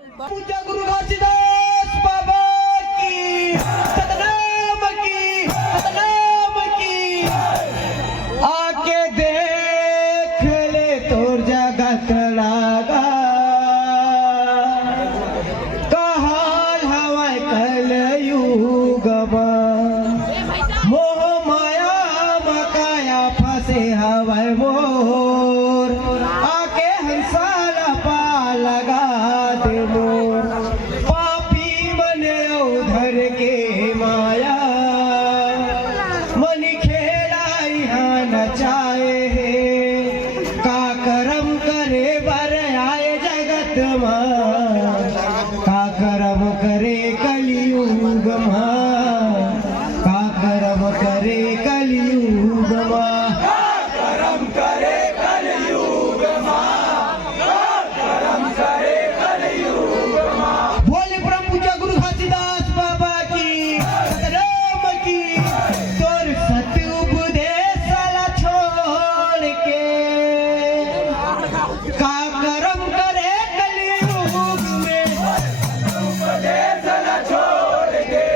पूज्य गुरु घासीदास बाबा की सतनाम की आके देख ले तोर जगत लागा कहाल हवाय कल युग मोह माया मकाया फसे हवाय मोर आके हंसाला पा लगा दे मोर पापी मने उधर के माया मन खेलाई हाँ नचाए का करम करे बर आए जगत मां का करम करे कलियुग मां का करम करे कलियुग मां करम करे कलियुग बोले परम पूज्य गुरु घासीदास बाबा की सतनाम की तोर सत्य उपदेश साला छोड़ के का करम करे कलियुग में उपदेश साला छोड़ के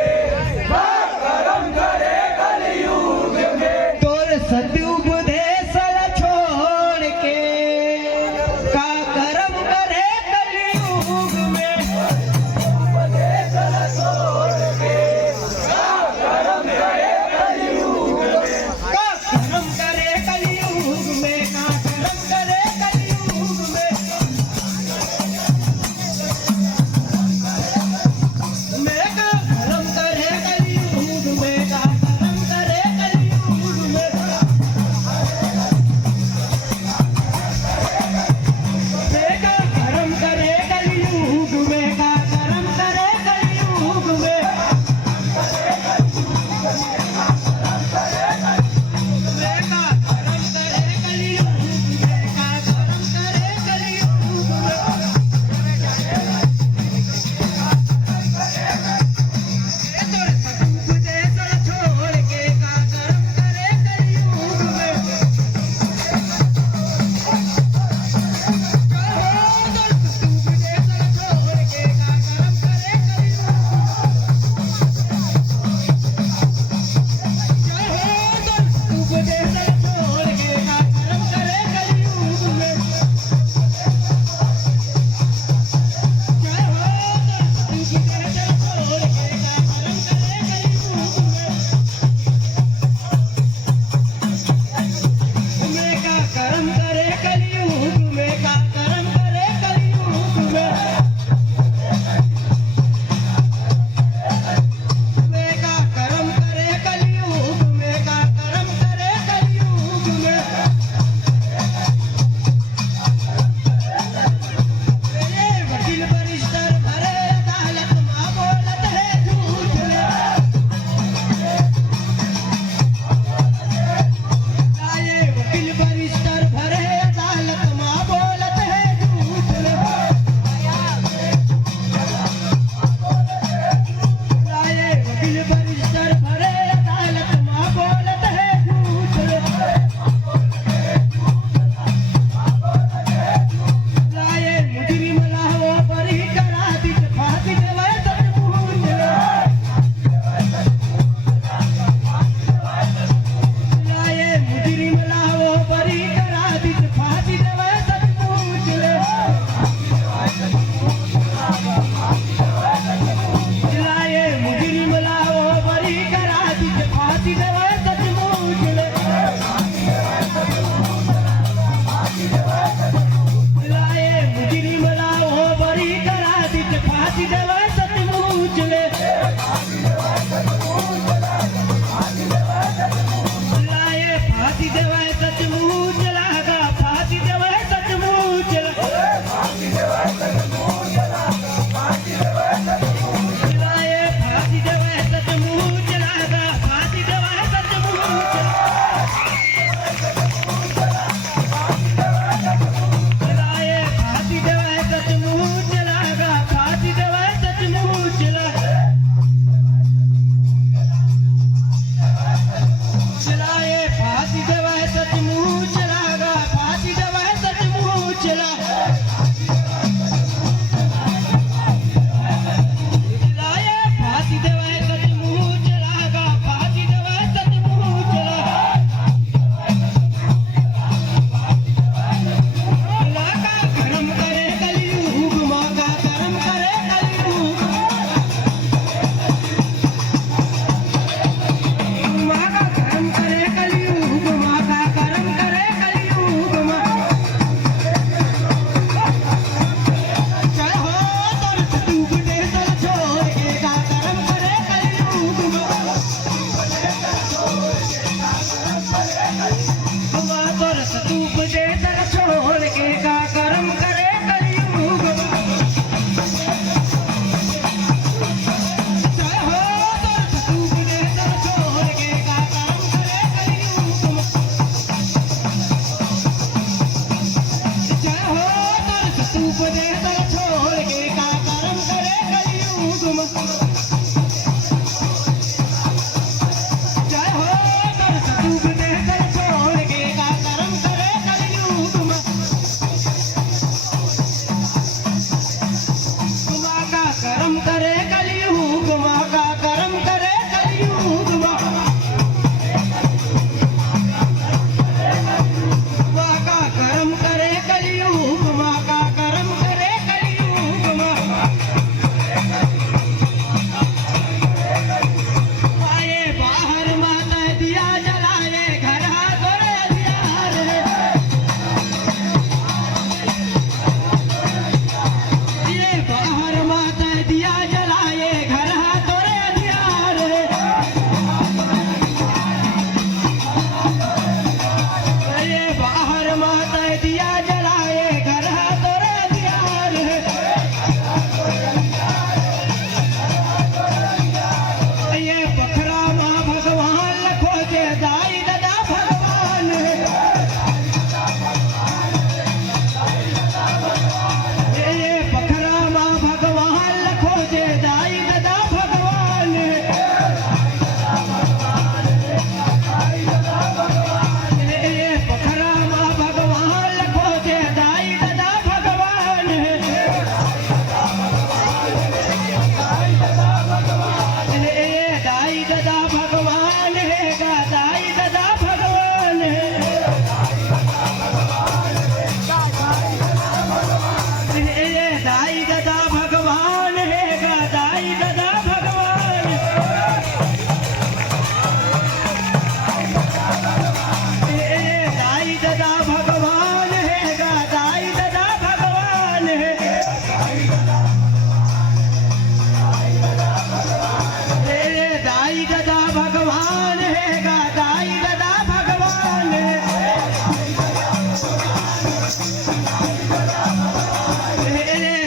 दाई दादा भगवान है गा दाई दादा भगवान है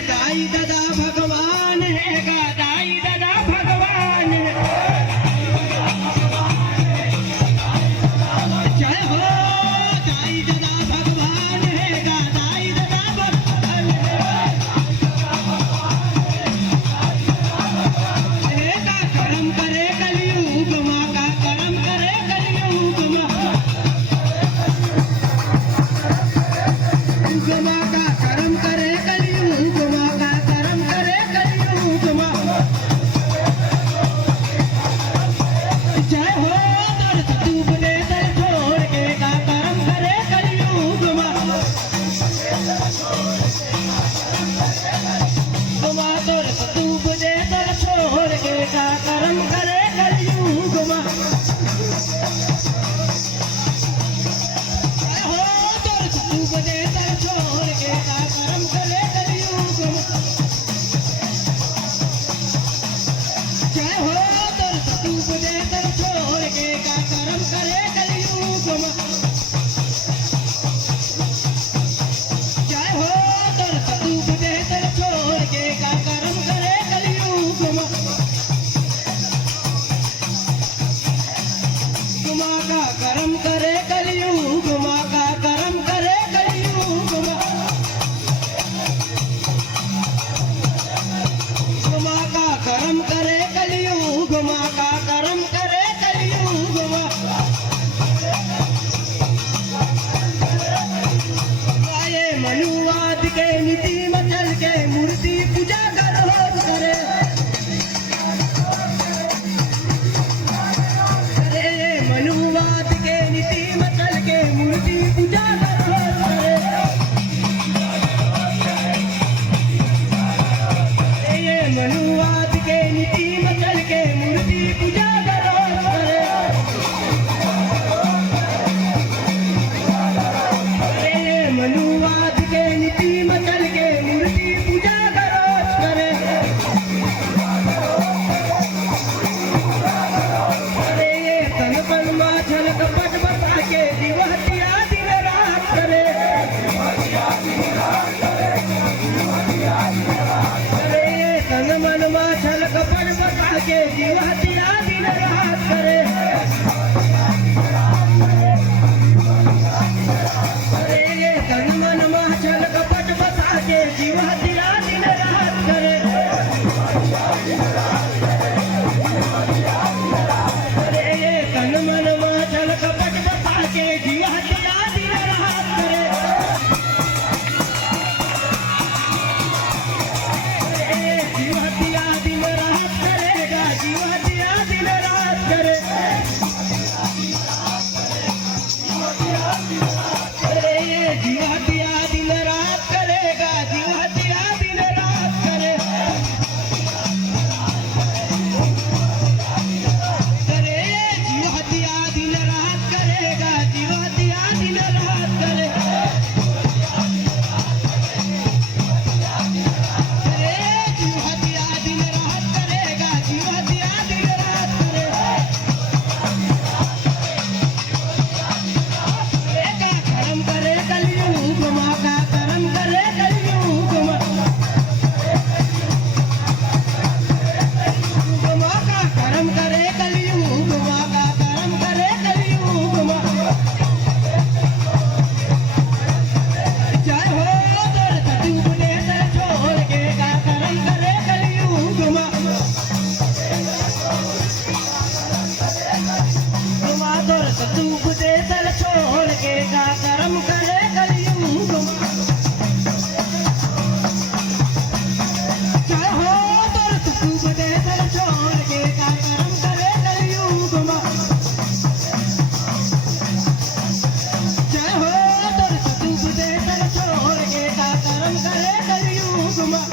दाई दादा भगवान है गा दाई दादा भगवान है जय हो दाई दादा भगवान है गा दाई दादा भगवान है का कर्म करे कलयुग माँ का कर्म करे कलयुग माँ का कर्म करे कलयुग माँ का कर्म करे कलयुग माँ जय हो दर तूब दे दर छोड़ के का कर्म करे कलयुग माँ दर तूब दे दर छोड़ के का कर्म करे कलयुग माँ जय हो दर तूब दे दर छोड़ के का कर्म करे कलयुग माँ जय हो दर तूब दे दर छोड़ के का कर्म करे कलयुग माँ जय हो दर तूब दे दर छोड़ के का कर्म करे कलयुग माँ माँ का कर्म करे कलयुग माँ का कर्म करे कलयुग माँ का कर्म करे कलयुग माँ का कर्म करे कलयुग माँ आए मनुवाद के नीति मचल के मूर्ति पूजा कर रोज करे अरे मनुवाद के नीति मचल के मूर्ति पूजा कर रोज करे ये मनुवाद के नीति मचल के मूर्ति पूजा कर रोज करे अरे मनुवाद के नीति मचल के मूर्ति पूजा कर रोज करे अरे ये तन बल माछल कपट बता के दिवहतिया दिन रात करे अरे ये तन मन माछल कपट बता के दिवहतिया दिन रात करे अरे ये तन मन माछल कपट बता के दिवहतिया दिन रात करे अरे ये तन मन माछल कपट बता के दिवहतिया दिन रात करे अरे दिवहतिया दिन रात करेगा दिवहतिया दिन रात करे अरे ये दिवहतिया दिन रात करेगा दिवहतिया दिन रात करे अरे ये दिवहतिया दिन रात करेगा दिवहतिया दिन रात करे अरे दिवहतिया दिन रात करेगा दिवहतिया दिन रात करे का कर्म करे कलयुग माँ का कर्म करे कलयुग माँ माँ का कर्म करे कलयुग माँ का कर्म करे कलयुग माँ जय हो दर तूब दे दर छोड़ के का कर्म करे कलयुग माँ माँ दर तूब दे दर छोड़ के का कर्म करे कलयुग माँ जय हो दर तूब दे दर छोड़ के का कर्म करे कलयुग माँ जय हो दर तूब दे दर छोड़ के का कर्म करे कलयुग माँ